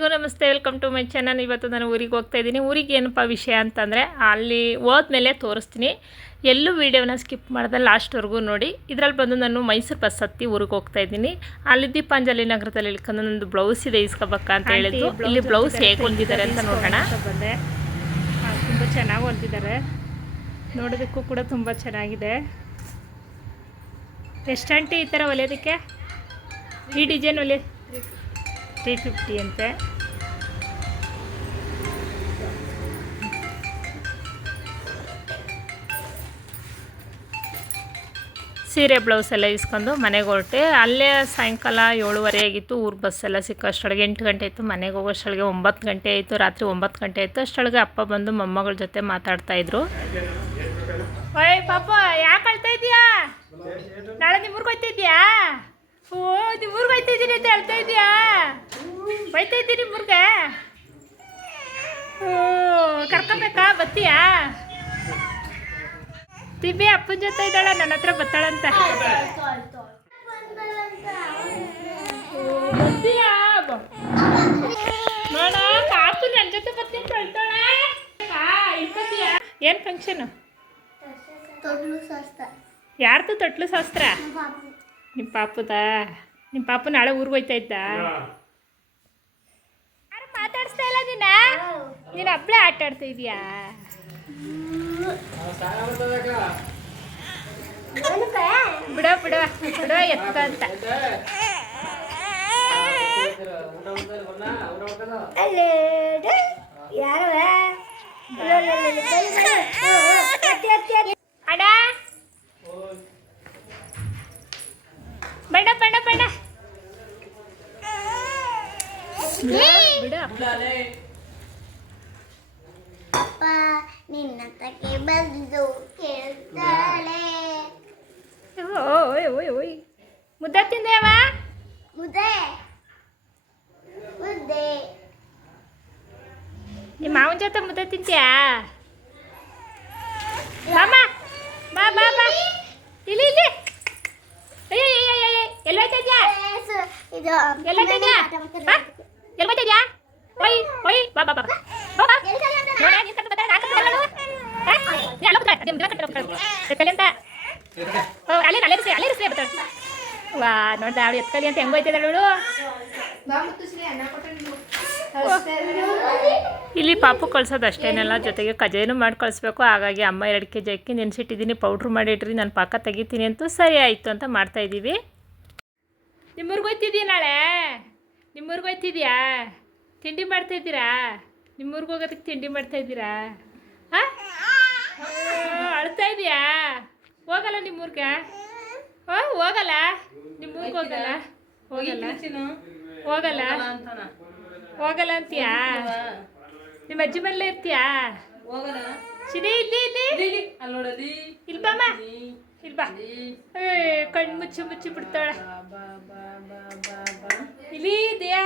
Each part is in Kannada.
ಎಲ್ಲರಿಗೂ ನಮಸ್ತೆ, ವೆಲ್ಕಮ್ ಟು ಮೈ ಚಾನಲ್. ಇವತ್ತು ನಾನು ಊರಿಗೆ ಹೋಗ್ತಾ ಇದ್ದೀನಿ. ಊರಿಗೆ ಏನಪ್ಪ ವಿಷಯ ಅಂತಂದರೆ, ಅಲ್ಲಿ ಹೋದ್ಮೇಲೆ ತೋರಿಸ್ತೀನಿ. ಎಲ್ಲೂ ವೀಡಿಯೋನ ಸ್ಕಿಪ್ ಮಾಡಿದೆ, ಲಾಸ್ಟ್ವರೆಗೂ ನೋಡಿ. ಇದರಲ್ಲಿ ಬಂದು ನಾನು ಮೈಸೂರು ಬಸ್ ಹತ್ತಿ ಊರಿಗೆ ಹೋಗ್ತಾ ಇದ್ದೀನಿ. ಅಲ್ಲಿ ದೀಪಾಂಜಲಿ ನಗರದಲ್ಲಿ ಇಳ್ಕೊಂಡು ನಂದು ಬ್ಲೌಸ್ ಇದೆ ಇಸ್ಕೋಬೇಕಾ ಅಂತ ಹೇಳಿದ್ದು. ಇಲ್ಲಿ ಬ್ಲೌಸ್ ಹೇಗೆ ಹೊಲ್ದಿದ್ದಾರೆ ಅಂತ ನೋಡೋಣ. ಬಂದೆ, ತುಂಬ ಚೆನ್ನಾಗಿ ಹೊಲ್ದಿದ್ದಾರೆ, ನೋಡೋದಕ್ಕೂ ಕೂಡ ತುಂಬ ಚೆನ್ನಾಗಿದೆ. ಎಷ್ಟು ಆಂಟಿ ಈ ಥರ ಹೊಲಿಯೋದಕ್ಕೆ? ಈ ಡಿಸೈನ್ ಹೊಲಿಯ 350 ಅಂತೆ. ಸೀರೆ ಬ್ಲೌಸ್ ಎಲ್ಲ ಇಸ್ಕೊಂಡು ಮನೆಗೆ ಹೊರಟೆ. ಅಲ್ಲೇ ಸಾಯಂಕಾಲ 7:30 ಆಗಿತ್ತು. ಊರು ಬಸ್ಸೆಲ್ಲ ಸಿಕ್ಕೋ ಅಷ್ಟೊಳಗೆ 8 ಗಂಟೆ ಆಯಿತು. ಮನೆಗೆ ಹೋಗೋ ಅಷ್ಟೊಳಗೆ 9 ಗಂಟೆ ಆಯಿತು. ರಾತ್ರಿ 9 ಗಂಟೆ ಆಯಿತು. ಅಷ್ಟೊಳಗೆ ಅಪ್ಪ ಬಂದು ಮೊಮ್ಮಗಳ ಜೊತೆ ಮಾತಾಡ್ತಾಯಿದ್ರು. ಓಯ್ ಪಾಪ, ಯಾಕೆ ಅಳ್ತಾ ಇದೀಯಾ? ನಾಳೆ ನಿಮ್ಮೂರ್ಗೆ ಹೋಗ್ತಿದ್ಯಾ? ಓ, ನಿಮ್ಮೂರ್ಗೆ ಹೋಗ್ತಾ ಇದ್ದೀನಿ ಅಂತ ಹೇಳ್ತಾ ಇದೆಯಾ? ಹೋಯ್ತಾ ಇದ್ದೀನಿ ನಿಮ್ಮೂರ್ಗೆ. ಓ, ಕರ್ಕೊಬೇಕಾ? ಬತ್ತೀಯಾ? ತಿಬ್ಬಿ ಅಪ್ಪನ ಜೊತೆ ಇದ್ದಾಳೆ, ನನ್ನ ಹತ್ರ ಬತ್ತಾಳಂತ. ಬತ್ತೀಯಾ? ನೋಡ, ಪಾಪು ನನ್ನ ಜೊತೆ ಬರ್ತೀನಿ ಅಂತ ಹೇಳ್ತಾಳೆ. ಇಳ್ಕೊತೀಯಾ? ಏನು ಫಂಕ್ಷನು? ಯಾರ್ದು ತೊಟ್ಲು ಶಾಸ್ತ್ರ? ನಿಮ್ಮ ಪಾಪುದಾ? ನಿಮ್ಮ ಪಾಪು ನಾಳೆ ಊರಿಗೆ ಹೋಯ್ತಾ ಇದ್ದ? ಯಾರು ಮಾತಾಡಿಸ್ತಾ ಇಲ್ಲ ನೀನು ಹಬ್ಬಳೆ ಆಟ ಆಡ್ತಾ ಇದೀಯಾ? ಬಿಡೋ ಬಿಡೋ ಬಿಡೋ ಎತ್ಕ ಅಂತ. ಅಡ ಬೇಡ ಬೇಡ ಬೇಡ ಬಿಡ. ಅಪ್ಪ ನಿನ್ನ ತಕ್ಕೆ ಬಂದು ಕೇಳ್ತಾಳೆ. ಓಯ್ ಓಯ್ ಓಯ್, ಮುದ್ದೆ ತಿಂದೇವ? ಮುದ್ದೆ ಮುದ್ದೆ ನಿಮ್ಮ ಮಾವನ ಜೊತೆ ಮುದ್ದೆ ತಿಂತೀಯಾ? ಮಾಮ ಬಾ ಬಾ ಬಾ, ಇಲ್ಲಿ ಇಲ್ಲಿ. ಎಲ್ಲೋಯ್ತಿದ್ಯಾ? ಇದು ಎಲ್ಲೋಯ್ತಿದ್ಯಾ? ಎಲ್ಲೋಯ್ತಿದ್ಯಾ? ಓಯ್ ಓಯ್ ಬಾ ಬಾ ಬಾ ಬಾ. ನೋಡ, ನೀನು ಕಟ್ಟು ಬತ್ತ, ನಾನು ಕಟ್ಟು ಬರಲು. ನೀ ಅಲ್ಲ ಬತ್ತ, ನಿಮ್ಮ ಕಟ್ಟು ಬರಲು. ಎತ್ಕಲಿ ಅಂತ. ಓ, ಅಲ್ಲೇ ರಿಸಿ ಬರ್ತಾಳೆ. ವಾ, ನೋಡ್ದ ಅವಳು ಎತ್ಕಲಿ ಅಂತ ಹೆಂಗೆ ಹೋಯ್ತಿದ್ದಾಳೆ ಅವಳು. ಇಲ್ಲಿ ಪಾಪು ಕಳ್ಸೋದು ಅಷ್ಟೇನೆಲ್ಲ, ಜೊತೆಗೆ ಕಜಾಯೂ ಮಾಡಿ ಕಳಿಸ್ಬೇಕು. ಹಾಗಾಗಿ ಅಮ್ಮ 2 kg ಅಕ್ಕಿ ನೆನೆಸಿಟ್ಟಿದ್ದೀನಿ, ಪೌಡ್ರ್ ಮಾಡಿಟ್ರಿ, ನಾನು ಪಾಕ ತೆಗಿತೀನಿ ಅಂತೂ ಸರಿ ಆಯಿತು ಅಂತ ಮಾಡ್ತಾಯಿದ್ದೀವಿ. ನಿಮ್ಮೂರ್ಗೆ ಹೋಯ್ತಿದ್ದೀಯ ನಾಳೆ? ನಿಮ್ಮೂರ್ಗೆ ಹೋಯ್ತಿದ್ಯಾ? ತಿಂಡಿ ಮಾಡ್ತಾಯಿದ್ದೀರಾ? ನಿಮ್ಮೂರ್ಗೆ ಹೋಗೋದಕ್ಕೆ ತಿಂಡಿ ಮಾಡ್ತಾಯಿದ್ದೀರಾ? ಹಾಂ, ಅಳ್ತಾ ಇದೆಯಾ? ಹೋಗಲ್ಲ ನಿಮ್ಮೂರ್ಗೆ? ಹೋಗಲ್ಲ ನಿಮ್ಮೂರ್ಗೆ? ಹೋಗಲ್ಲ ಹೋಗಲ್ಲ ಹೋಗಲ್ಲ ಹೋಗಲ್ಲ ಅಂತೀಯಾ? ನಿಮ್ಮ ಅಜ್ಜಿ ಮನೇಲೆ ಇರ್ತೀಯಾ? ಸಿಡಿ ಇಲ್ಲಿ ಇಲ್ಲಿ ಇಲ್ಲಿ ಬಾಮ್ಮ, ಇಲ್ಲಿ ಬಾ. ಕಣ್ಣು ಮುಚ್ಚಿ ಮುಚ್ಚಿ ಬಿಡ್ತಾಳೆ. ಇಲ್ಲಿ ಇದೆಯಾ?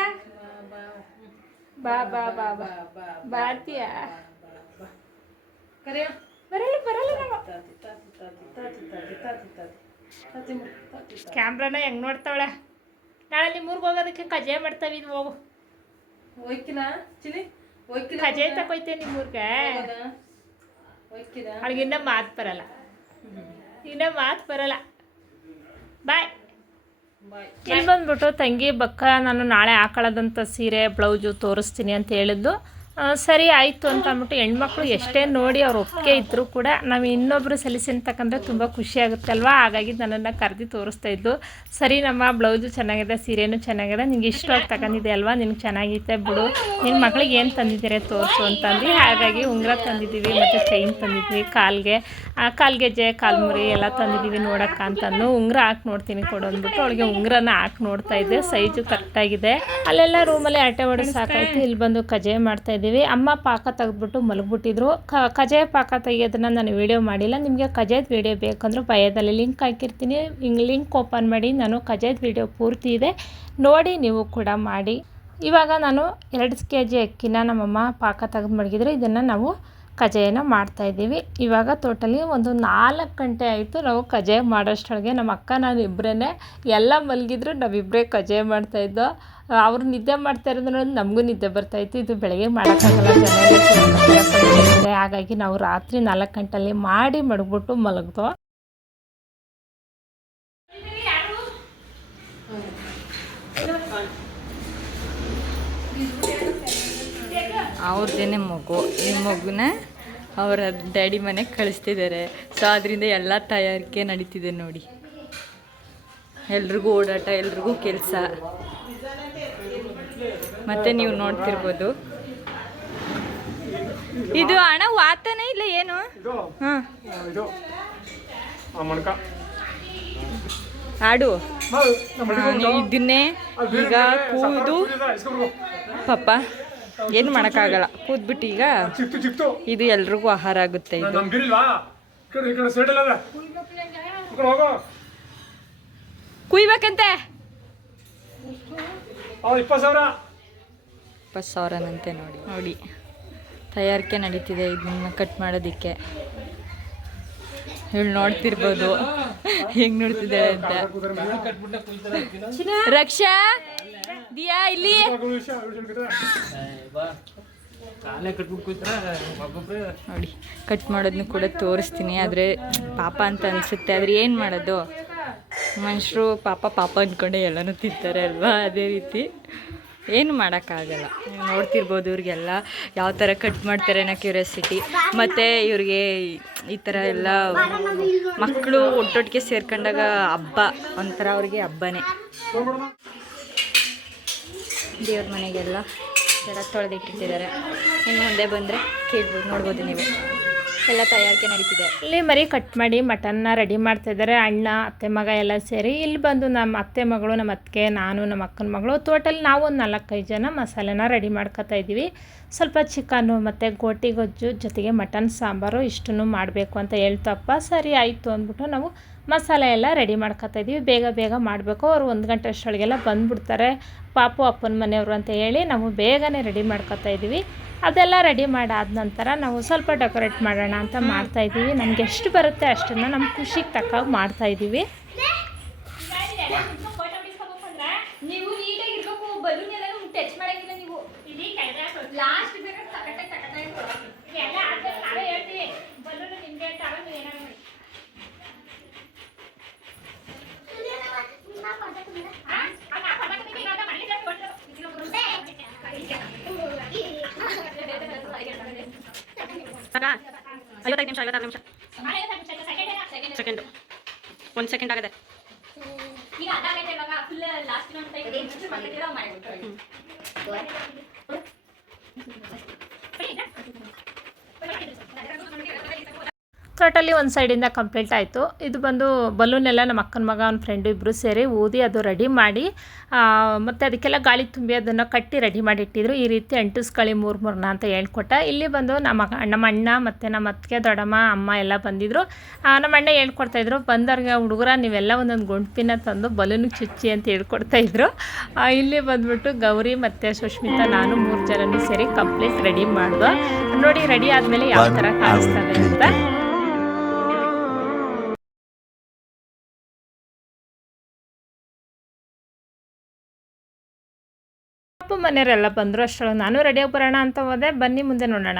ಬಾ ಬಾ ಬಾ ಬಾ ಬಾ ಅಂತೀಯಾ? ಬರಲ್ಲ ಬರಲ್ಲ. ಕ್ಯಾಮ್ರಾನ ಹೆಂಗೆ ನೋಡ್ತಾವಳೆ. ನಾಳೆ ನಿಮ್ಮೂರ್ಗೆ ಹೋಗೋದಕ್ಕೆ ಕಜಾಯ ಮಾಡ್ತಾವೆ. ಇದು ಹೋಗು, ಕಜಾಯ ತಗೋಯ್ತೆ ನಿಮ್ಮೂರ್ಗೆ. ಅವಳಿಗೆ ಇನ್ನೂ ಮಾತು ಬರಲ್ಲ, ಬಾಯ್. ಇಲ್ಲಿ ಬಂದ್ಬಿಟ್ಟು ತಂಗಿ ಬಕ್ಕ ನಾನು ನಾಳೆ ಹಾಕೊಳ್ಳೋದಂಥ ಸೀರೆ ಬ್ಲೌಸು ತೋರಿಸ್ತೀನಿ ಅಂತ ಹೇಳಿದ್ದು. ಸರಿ ಆಯಿತು ಅಂತ ಅಂದ್ಬಿಟ್ಟು ಹೆಣ್ಮಕ್ಳು ಎಷ್ಟೇ ನೋಡಿ ಅವ್ರು ಒಪ್ಪಿಗೆ ಇದ್ದರೂ ಕೂಡ ನಾವು ಇನ್ನೊಬ್ಬರು ಸಲ್ಲಿಸಿ ಅಂತಕ್ಕಂದ್ರೆ ತುಂಬ ಖುಷಿಯಾಗುತ್ತೆ ಅಲ್ವಾ. ಹಾಗಾಗಿ ನನ್ನನ್ನು ಕರೆದು ತೋರಿಸ್ತಾಯಿದ್ದು. ಸರಿ ನಮ್ಮ ಬ್ಲೌಸು ಚೆನ್ನಾಗಿದೆ, ಸೀರೆನೂ ಚೆನ್ನಾಗಿದೆ, ನಿಂಗೆ ಇಷ್ಟವಾಗಿ ತಗೊಂಡಿದ್ದೆ ಅಲ್ವಾ, ನಿನ್ಗೆ ಚೆನ್ನಾಗಿತ್ತೆ ಬಿಡು, ನಿನ್ನ ಮಗಳಿಗೆ ಏನು ತಂದಿದ್ದೀರ ತೋರಿಸು ಅಂತಂದು. ಹಾಗಾಗಿ ಉಂಗುರ ತಂದಿದ್ದೀವಿ, ಮತ್ತು ಚೈನ್ ತಂದಿದ್ವಿ, ಕಾಲ್ಗೆಜ್ಜೆ ಕಾಲ್ಮುರಿ ಎಲ್ಲ ತಂದಿದ್ದೀವಿ ನೋಡೋಕ್ಕ ಅಂತಂದು. ಉಂಗುರ ಹಾಕಿ ನೋಡ್ತೀನಿ ಕೊಡು ಅಂದ್ಬಿಟ್ಟು ಅವಳಿಗೆ ಉಂಗುರನ ಹಾಕಿ ನೋಡ್ತಾಯಿದ್ದೆ. ಸೈಜು ಕರೆಕ್ಟಾಗಿದೆ. ಅಲ್ಲೆಲ್ಲ ರೂಮಲ್ಲಿ ಆಟೆ ಹೊಡೆದು ಸಾಕಾಯಿತು. ಇಲ್ಲಿ ಬಂದು ಕಜಾಯ ಮಾಡ್ತಾಯಿದ್ದೆ. ಅಮ್ಮ ಪಾಕ ತೆಗೆದ್ಬಿಟ್ಟು ಮಲಗಿಬಿಟ್ಟಿದ್ರು. ಕಜಾಯ ಪಾಕ ತೆಗಿಯೋದನ್ನು ನಾನು ವೀಡಿಯೋ ಮಾಡಿಲ್ಲ. ನಿಮಗೆ ಕಜಾಯದ ವೀಡಿಯೋ ಬೇಕಂದ್ರೆ ಬಯೋದಲ್ಲಿ ಲಿಂಕ್ ಹಾಕಿರ್ತೀನಿ, ಹಿಂಗೆ ಲಿಂಕ್ ಓಪನ್ ಮಾಡಿ. ನಾನು ಕಜಾಯದ ವೀಡಿಯೋ ಪೂರ್ತಿ ಇದೆ, ನೋಡಿ ನೀವು ಕೂಡ ಮಾಡಿ. ಇವಾಗ ನಾನು 2 kg ಅಕ್ಕಿನ ನಮ್ಮಮ್ಮ ಪಾಕ ತೆಗೆದು ಮಡಗಿದ್ರು. ಇದನ್ನು ನಾವು ಕಜ್ಜಾಯನ ಮಾಡ್ತಾಯಿದ್ದೀವಿ. ಇವಾಗ ಟೋಟಲಿ ಒಂದು 4 ಗಂಟೆ ಆಯಿತು ನಾವು ಕಜ್ಜಾಯ ಮಾಡೋಷ್ಟೊಳಗೆ. ನಮ್ಮ ಅಕ್ಕ ನಾನು ಇಬ್ಬರೇ ಎಲ್ಲ ಮಲಗಿದ್ರು, ನಾವಿಬ್ಬರೇ ಕಜ್ಜಾಯ ಮಾಡ್ತಾಯಿದ್ದೋ. ಅವ್ರು ನಿದ್ದೆ ಮಾಡ್ತಾ ಇರೋದು ನೋಡಿ ನಮಗೂ ನಿದ್ದೆ ಬರ್ತಾಯಿತ್ತು. ಇದು ಬೆಳಗ್ಗೆ ಮಾಡೋಕ್ಕಾಗಲ್ಲ, ಜನ ಇದೆ, ಹಾಗಾಗಿ ನಾವು ರಾತ್ರಿ 4 ಗಂಟೆಯಲ್ಲಿ ಮಾಡಿ ಮಡಗ್ಬಿಟ್ಟು ಮಲಗ್ದೋ. ಅವ್ರದ್ದೇನೆ ಮಗು, ಈ ಮಗುನ ಅವರ ಡ್ಯಾಡಿ ಮನೆಗೆ ಕಳಿಸ್ತಿದ್ದಾರೆ. ಸೊ ಅದರಿಂದ ಎಲ್ಲ ತಯಾರಿಕೆ ನಡೀತಿದೆ ನೋಡಿ. ಎಲ್ರಿಗೂ ಓಡಾಟ, ಎಲ್ರಿಗೂ ಕೆಲಸ. ಮತ್ತು ನೀವು ನೋಡ್ತಿರ್ಬೋದು, ಇದು ಹಣ ವಾತನೇ ಇಲ್ಲ ಏನು. ಹಾಂ ಆಡು ನೀವು ಇದನ್ನೇ ಈಗ ಕೂದು ಪಾಪ ಏನು ಮಾಡೋಕ್ಕಾಗಲ್ಲ, ಕೂದ್ಬಿಟ್ಟು ಈಗ ಇದು ಎಲ್ರಿಗೂ ಆಹಾರ ಆಗುತ್ತೆ. ಇದು ಕುಯ್ಬೇಕಂತೆ 20,000ನಂತೆ. ನೋಡಿ ನೋಡಿ ತಯಾರಿಕೆ ನಡೀತಿದೆ ಇದನ್ನ ಕಟ್ ಮಾಡೋದಕ್ಕೆ. ಹೇಳಿ ನೋಡ್ತಿರ್ಬೋದು ಹೆಂಗ್ ನೋಡ್ತಿದ್ದಾರೆ ಅಂತ. ರಕ್ಷಾ ದಿಯಾ ಇಲ್ಲಿ ನೋಡಿ ಕಟ್ ಮಾಡೋದನ್ನು ಕೂಡ ತೋರಿಸ್ತೀನಿ. ಆದರೆ ಪಾಪ ಅಂತ ಅನಿಸುತ್ತೆ, ಆದರೆ ಏನು ಮಾಡೋದು, ಮನುಷ್ಯರು ಪಾಪ ಅಂದ್ಕೊಂಡೆ ಎಲ್ಲನೂ ತಿಂತಾರೆ ಅಲ್ವಾ. ಅದೇ ರೀತಿ ಏನು ಮಾಡೋಕ್ಕಾಗಲ್ಲ. ನೀವು ನೋಡ್ತಿರ್ಬೋದು ಇವ್ರಿಗೆಲ್ಲ ಯಾವ ಥರ ಕಟ್ ಮಾಡ್ತಾರೆ ಅನ್ನೋ ಕ್ಯೂರಿಯಾಸಿಟಿ. ಮತ್ತು ಇವ್ರಿಗೆ ಈ ಥರ ಎಲ್ಲ ಮಕ್ಕಳು ಒಟ್ಟೊಟ್ಟಿಗೆ ಸೇರ್ಕೊಂಡಾಗ ಹಬ್ಬ ಒಂಥರ ಅವ್ರಿಗೆ ಹಬ್ಬನೇ. ದೇವ್ರ ಮನೆಗೆಲ್ಲ ಎಲ್ಲ ತೊಳೆದಿಟ್ಟಿಟ್ಟಿದ್ದಾರೆ. ಇನ್ನು ಮುಂದೆ ಬಂದರೆ ಕೇಳ್ಬೋದು, ನೋಡ್ಬೋದು ನೀವು. ಎಲ್ಲ ತಯಾರಿಕೆ ನಡೀತಿದೆ. ಇಲ್ಲಿ ಮರಿ ಕಟ್ ಮಾಡಿ ಮಟನ್ನ ರೆಡಿ ಮಾಡ್ತಾಯಿದ್ದಾರೆ ಅಣ್ಣ, ಅತ್ತೆ, ಮಗ ಎಲ್ಲ ಸೇರಿ. ಇಲ್ಲಿ ಬಂದು ನಮ್ಮ ಅತ್ತೆ ಮಗಳು, ನಮ್ಮ ಅತ್ತಿಗೆ, ನಾನು, ನಮ್ಮ ಅಕ್ಕನ ಮಗಳು, ಟೋಟಲ್ ನಾವು ಒಂದು 4-5 ಜನ ಮಸಾಲೆನ ರೆಡಿ ಮಾಡ್ಕೊತಾ ಇದ್ದೀವಿ. ಸ್ವಲ್ಪ ಚಿಕನ್ನು ಮತ್ತು ಗೋಟಿ ಗೊಜ್ಜು ಜೊತೆಗೆ ಮಟನ್ ಸಾಂಬಾರು ಇಷ್ಟನ್ನು ಮಾಡಬೇಕು ಅಂತ ಹೇಳ್ತಪ್ಪ. ಸರಿ ಆಯಿತು ಅಂದ್ಬಿಟ್ಟು ನಾವು ಮಸಾಲೆ ಎಲ್ಲ ರೆಡಿ ಮಾಡ್ಕೊತಾ ಇದ್ದೀವಿ. ಬೇಗ ಮಾಡಬೇಕು, ಅವರು 1 ಗಂಟೆ ಅಷ್ಟೊಳಗೆಲ್ಲ ಬಂದುಬಿಡ್ತಾರೆ, ಪಾಪು ಅಪ್ಪನ ಮನೆಯವರು ಅಂತ ಹೇಳಿ ನಾವು ಬೇಗನೆ ರೆಡಿ ಮಾಡ್ಕೊತಾ ಇದ್ದೀವಿ. ಅದೆಲ್ಲ ರೆಡಿ ಮಾಡಾದ ನಂತರ ನಾವು ಸ್ವಲ್ಪ ಡೆಕೋರೇಟ್ ಮಾಡೋಣ ಅಂತ ಮಾಡ್ತಾಯಿದ್ದೀವಿ. ನಮ್ಗೆ ಎಷ್ಟು ಬರುತ್ತೆ ಅಷ್ಟನ್ನು ನಮ್ಮ ಖುಷಿಗೆ ತಕ್ಕಾಗಿ ಮಾಡ್ತಾಯಿದ್ದೀವಿ. ನೀವು ನೀಟಾಗಿರ್ಬೇಕು, ಬಲೂನ್ ಎಲ್ಲ ಟಚ್ ಮಾಡಂಗಿಲ್ಲ ನೀವು. ಲಾಸ್ಟ್ ಐವತ್ತೈದು ನಿಮಿಷ 56 ನಿಮಿಷ ಸೆಕೆಂಡು 1 ಸೆಕೆಂಡ್ ಆಗದೆ. ಟೋಟಲಿ ಒಂದು ಸೈಡಿಂದ ಕಂಪ್ಲೀಟ್ ಆಯಿತು. ಇದು ಬಂದು ಬಲೂನೆಲ್ಲ ನಮ್ಮ ಅಕ್ಕನ ಮಗ ಅವ್ನ ಫ್ರೆಂಡು ಇಬ್ಬರು ಸೇರಿ ಊದಿ ಅದು ರೆಡಿ ಮಾಡಿ ಮತ್ತು ಅದಕ್ಕೆಲ್ಲ ಗಾಳಿ ತುಂಬಿ ಅದನ್ನು ಕಟ್ಟಿ ರೆಡಿ ಮಾಡಿಟ್ಟಿದ್ರು. ಈ ರೀತಿ ಅಂಟಿಸ್ಕೊಳ್ಳಿ 3 ಅಂತ ಹೇಳ್ಕೊಟ್ಟ. ಇಲ್ಲಿ ಬಂದು ನಮ್ಮ ಅಣ್ಣ ಮತ್ತು ನಮ್ಮ ಅತ್ತಿಗೆ, ದೊಡ್ಡಮ್ಮ, ಅಮ್ಮ ಎಲ್ಲ ಬಂದಿದ್ದರು. ನಮ್ಮ ಅಣ್ಣ ಹೇಳ್ಕೊಡ್ತಾಯಿದ್ರು, ಬಂದವ್ರಿಗೆ ಹುಡುಗರ ನೀವೆಲ್ಲ ಒಂದೊಂದು ಗುಂಡ್ಪಿನ ತಂದು ಬಲೂನಿಗೆ ಚುಚ್ಚಿ ಅಂತ ಹೇಳ್ಕೊಡ್ತಾಯಿದ್ರು. ಇಲ್ಲಿ ಬಂದ್ಬಿಟ್ಟು ಗೌರಿ ಮತ್ತು ಸುಷ್ಮಿತಾ, ನಾನು 3 ಜನನೂ ಸೇರಿ ಕಂಪ್ಲೀಟ್ ರೆಡಿ ಮಾಡಿದ್ವು. ನೋಡಿ ರೆಡಿ ಆದಮೇಲೆ ಯಾವ ಥರ ಕಾಣಿಸ್ತದೆ ಅಂತ. ಅಪ್ಪ ಮನೆಯವರೆಲ್ಲ ಬಂದರು. ಅಷ್ಟರೊಳಗೆ ನಾನು ರೆಡಿಯಾಗಿ ಬರೋಣ ಅಂತ ಹೋದೆ. ಬನ್ನಿ ಮುಂದೆ ನೋಡೋಣ.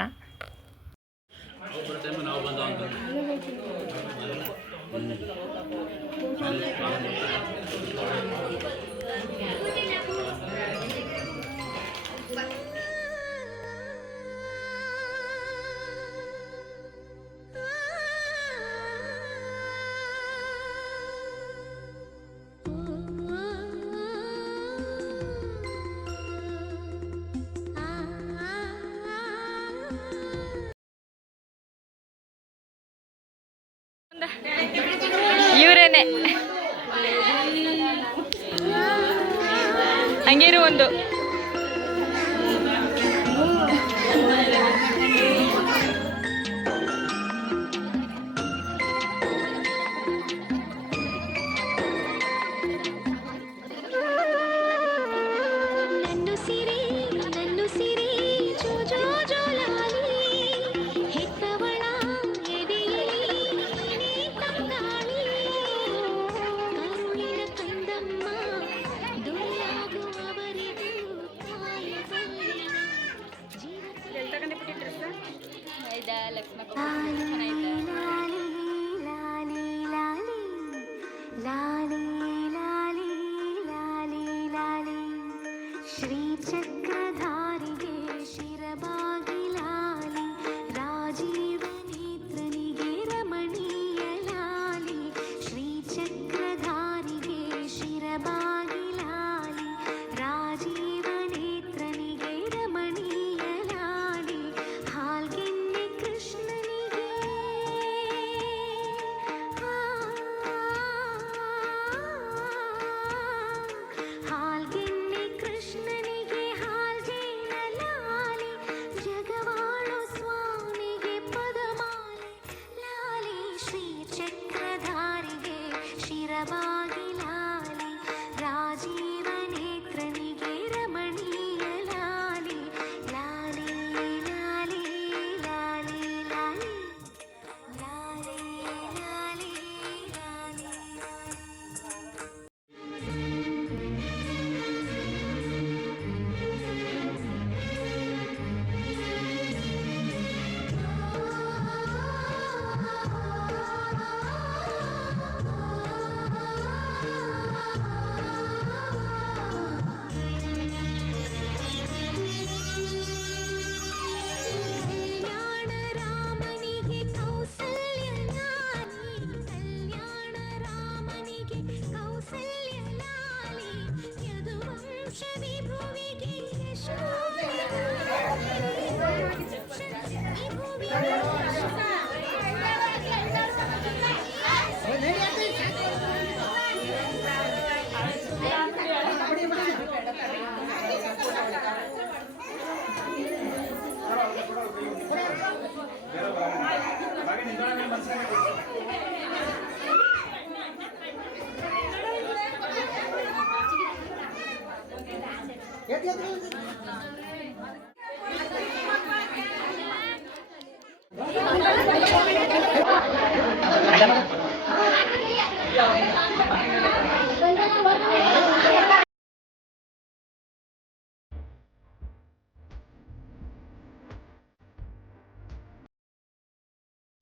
ಇವರೇನೆ ಹಂಗಿರು ಒಂದು ನನ್ನು ಸಿರಿ ಜೋ ಜೋ ಜೋಲಾಲಿ लाली लाली लाली लाली श्रीचक्रधारिगे शिरबागि लाली राजीवनेत्रनिगे रमणीय लाली श्रीचक्रधारिगे शिरबागि लाली राजीवनेत्रनिगे रमणीय लाली हाल्ಗೆನ್ನೆ ಕೃಷ್ಣನಿಗೆ ಹಾಲ್ಗೆನ್ನೆ ಕೃಷ್ಣನಿಗೆ ಹಾಲ್ಜೇನ ಲಾಲಿ ಜಗವಾಳು ಸ್ವಾಮಿಗೆ ಪದಮಾಲೆ ಲಾಲಿ ಶ್ರೀ ಚಕ್ರಧಾರಿಗೆ ಶಿರಬಾಗಿ ಲಾಲಿ ರಾಜೀವ ನೇತ್ರನಿಗೆ ರಮಣೀಯ ಲಾಲಿ ಲಾಲಿ ಲಾಲಿ ಲಾಲಿ ಲಾಲಿ ಲಾಲಿ ಲಾಲಿ ಲಾಲಿ ಕಲ್ಯಾಣ ರಾಮನಿಗೆ ಕೌಸಲ್ಯ ಲಾಲಿ ಕಲ್ಯಾಣ ರಾಮನಿಗೆ ಕೌಸಲ್ಯ ಲಾಲಿ ಯದುವಂಶ ವಿಭುವಿಗೆ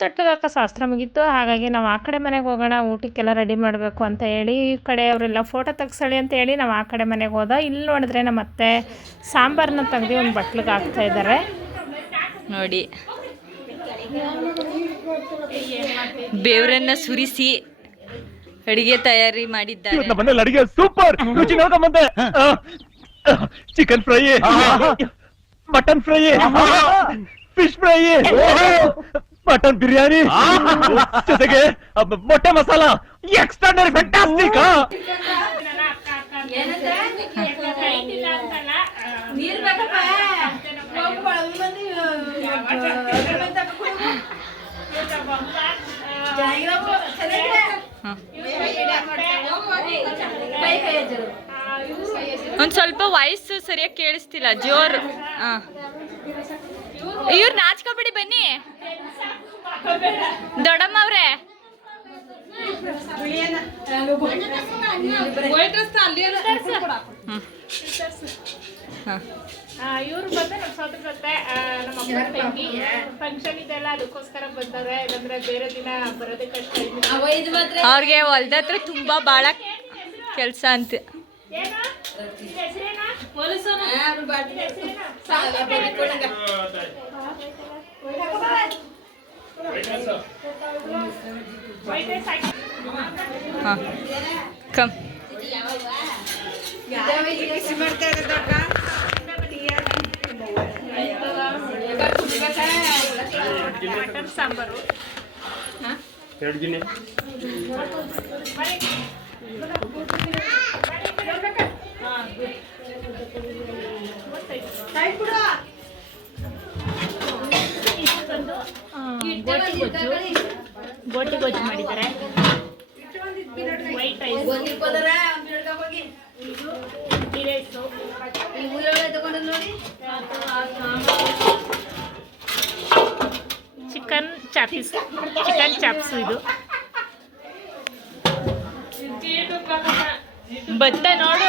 ತೊಟ್ಟದಕ್ಕ ಶಾಸ್ತ್ರ ಮುಗೀತು. ಹಾಗಾಗಿ ನಾವು ಆ ಕಡೆ ಮನೆಗೆ ಹೋಗೋಣ, ಊಟಕ್ಕೆಲ್ಲ ರೆಡಿ ಮಾಡಬೇಕು ಅಂತ ಹೇಳಿ ಈ ಕಡೆ ಅವರೆಲ್ಲ ಫೋಟೋ ತೆಗ್ಸಳಿ ಅಂತ ಹೇಳಿ ನಾವು ಆ ಕಡೆ ಮನೆಗೆ ಹೋದ. ಇಲ್ಲಿ ನೋಡಿದ್ರೆ ನಮ್ಮ ಅತ್ತೆ ಸಾಂಬಾರನ್ನ ತೆಗ್ದು ಒಂದು ಬಟ್ಲಿಗೆ ಹಾಕ್ತಾ ಇದ್ದಾರೆ ನೋಡಿ. ಬೇವ್ರನ್ನ ಸುರಿಸಿ ಅಡಿಗೆ ತಯಾರಿ ಮಾಡಿದ್ದಾರೆ. ಮನೇಲಿ ಅಡಿಗೆ ಸೂಪರ್ ರುಚಿ ನೋಡ್ಕೊಂಬಂದೆ. Chicken fry, mutton fry, fish fry, mutton biryani ಜೊತೆಗೆ ಮೊಟ್ಟೆ ಮಸಾಲ ಎಕ್ಸ್ಟ್ರಾಡನರಿ ಫ್ಯಾಂಟಾಸ್ಟಿಕ್. ಒಂದ್ ಸ್ವಲ್ಪ ವಾಯ್ಸ್ ಸರಿಯಾಗಿ ಕೇಳಿಸ್ತಿಲ್ಲ, ಜೋರು. ಇವ್ರು ನಾಚ್ಕೋಬೇಡಿ, ಬನ್ನಿ ದೊಡ್ಡಮ್ಮ ಅವ್ರೆ. ಇವ್ರು ಬಂದ್ರೆ ನಮ್ಮ ಸೋದರ ಜೊತೆ ನಮ್ಮ ಅಮ್ಮ ತಂಗಿ ಫಂಕ್ಷನ್ ಇದೆಲ್ಲ ಅದಕ್ಕೋಸ್ಕರ ಬಂದವ್ರೆ. ಇಲ್ಲಾಂದ್ರೆ ಬೇರೆ ದಿನ ಬರೋದೇ ಕಷ್ಟ. ಅವ್ರಿಗೆ ಹೊಲ್ದ ಹತ್ರ ತುಂಬಾ ಬಾಳ ಕೆಲ್ಸ ಅಂತ. ಕಮ್ ಮಟನ್ ಸಾಂಬಾರು, ಗೋಟಿ ಗೊಜ್ಜು ಮಾಡಿದ್ದಾರೆ, white rice, ghee rice, chicken chops ಇದು. ಬತ್ತ ನೋಡು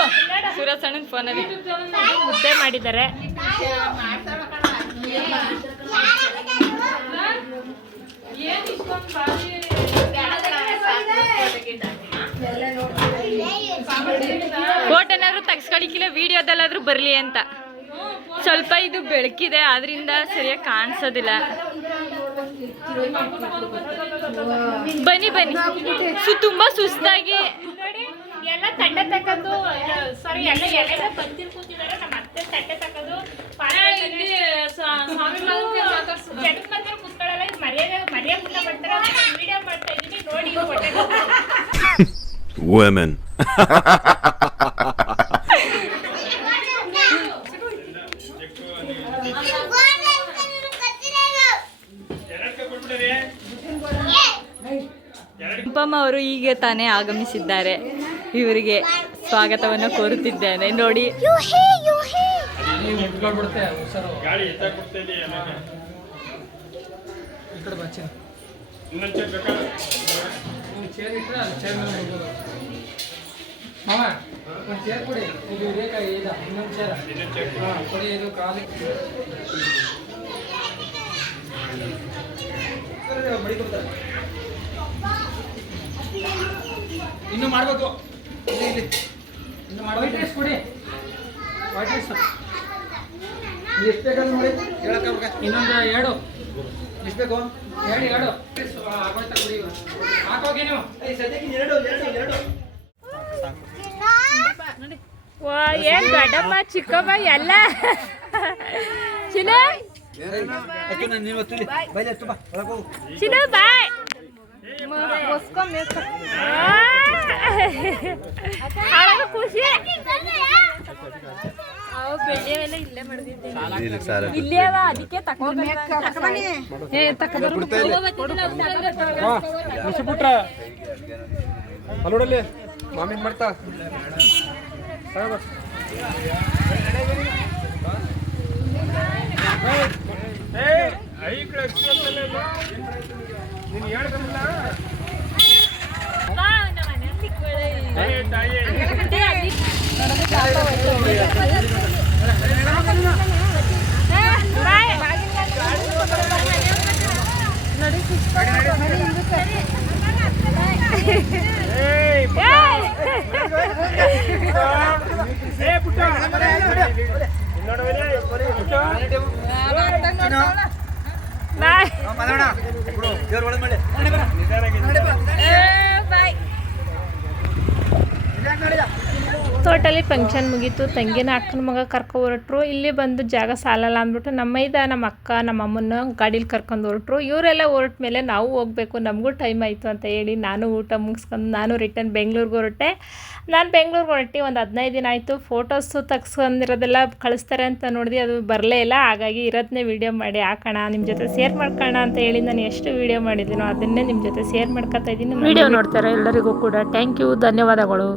ಸುರಸಣ್ಣನ ಫೋನಲ್ಲಿ ಮುದ್ದೆ ಮಾಡಿದ್ದಾರೆ. ಫೋಟೋ ಏನಾದ್ರು ತೆಗ್ಸ್ಕೊಳಿಕ್ಕಿಲ್ಲ ವಿಡಿಯೋದಲ್ಲಾದ್ರೂ ಬರಲಿ ಅಂತ. ಸ್ವಲ್ಪ ಇದು ಬೆಳಕಿದೆ ಆದ್ರಿಂದ ಸರಿಯಾಗಿ ಕಾಣಿಸೋದಿಲ್ಲ. ಬನ್ನಿ ಬನ್ನಿ. ತುಂಬಾ ಸುಸ್ತಾಗಿ ನೋಡಿ ಎಲ್ಲ ತಟ್ಟೆ ತಕ್ಕಂದು ಸಾರಿ ಎಲ್ಲ ಎಲೆನ ಬಂದಿರ್ ಕೂತಿದ್ದಾರೆ. ನಮ್ಮ ಅತ್ತೆ ತಟ್ಟೆ ತಕ್ಕಂದು ಜನಕ್ಕೆ ಬಂದ್ರೆ ಕೂತ್ಕೊಳ್ಳಲ್ಲ. ಮರ್ಯಾದೆ ಕೂಡ ಬರ್ತಾರೆ. ವಿಡಿಯೋ ಮಾಡ್ತಾ ಇದ್ದೀನಿ ನೋಡಿ. Women. ಅಪ್ಪಮ್ಮ ಅವರು ಈಗ ತಾನೇ ಆಗಮಿಸಿದ್ದಾರೆ. ಇವರಿಗೆ ಸ್ವಾಗತವನ್ನು ಕೋರುತ್ತಿದ್ದೇನೆ. ನೋಡಿ ಇನ್ನು ಮಾಡ್ಬೇಕು. ಇನ್ನು ಮಾಡ್ಬೇಕು. ಎಷ್ಟು ಬೇಕಂತ ನೋಡಿ ಇನ್ನೊಂದು 2 ಎಷ್ಟು ಬೇಕು? 2 ಆಗೋಯ್ತಾ ಕುಡಿ. ಹಾಕೋಗಿ ನೀವು ಸದ್ಯಕ್ಕೆ 2 ಏನ್ ದೊಡ್ಡಮ್ಮ ಚಿಕ್ಕಮ್ಮ ಎಲ್ಲ ಚಿನ್ನ ಚಿನ್ನ ಬಾಯ್ ಖುಷಿ ಇಲ್ಲೇ ಅವ ಅದಕ್ಕೆ ಬಿಟ್ರ ಅಲ್ಲೋಡಲ್ಲಿ ಮಾಮಿನ್ ಮಾಡ್ತಾ ನೀನು ಹೇಳ್ದಲ್ಲ ಟೋಟಲಿ ಫಂಕ್ಷನ್ ಮುಗೀತು. ತಂಗಿನ ಅಕ್ಕನ ಮಗ ಕರ್ಕೊ ಹೊರಟ್ರು. ಇಲ್ಲಿ ಬಂದು ಜಾಗ ಸಾಲಲ್ಲ ಅಂದ್ಬಿಟ್ಟು ನಮ್ಮ ಅಕ್ಕ ನಮ್ಮ ಅಮ್ಮನ ಗಾಡೀಲಿ ಕರ್ಕೊಂಡು ಹೊರಟ್ರು. ಇವರೆಲ್ಲ ಹೊರಟ ಮೇಲೆ ನಾವು ಹೋಗಬೇಕು, ನಮಗೂ ಟೈಮ್ ಆಯಿತು ಅಂತ ಹೇಳಿ ನಾನು ಊಟ ಮುಗಿಸ್ಕೊಂಡು ನಾನು ರಿಟರ್ನ್ ಬೆಂಗಳೂರಿಗೆ ಹೊರಟೆ. ನಾನು ಬೆಂಗಳೂರಿಗೆ ಹೊರಟಿ ಒಂದು 15 ದಿನ ಆಯಿತು. ಫೋಟೋಸು ತೆಗ್ಸ್ಕೊಂಡಿರೋದೆಲ್ಲ ಕಳಿಸ್ತಾರೆ ಅಂತ ನೋಡಿದೆ, ಅದು ಬರಲೇ ಇಲ್ಲ. ಹಾಗಾಗಿ ಇರೋದನ್ನೇ ವೀಡಿಯೋ ಮಾಡಿ ಹಾಕೋಣ, ನಿಮ್ಮ ಜೊತೆ ಶೇರ್ ಮಾಡ್ಕೊಳ್ಳೋಣ ಅಂತ ಹೇಳಿ ನಾನು ಎಷ್ಟು ವೀಡಿಯೋ ಮಾಡಿದ್ದೀನೋ ಅದನ್ನೇ ನಿಮ್ಮ ಜೊತೆ ಶೇರ್ ಮಾಡ್ಕೊತಾ ಇದ್ದೀನಿ. ವೀಡಿಯೋ ನೋಡ್ತಾರೆ ಎಲ್ಲರಿಗೂ ಕೂಡ ಥ್ಯಾಂಕ್ ಯು, ಧನ್ಯವಾದಗಳು.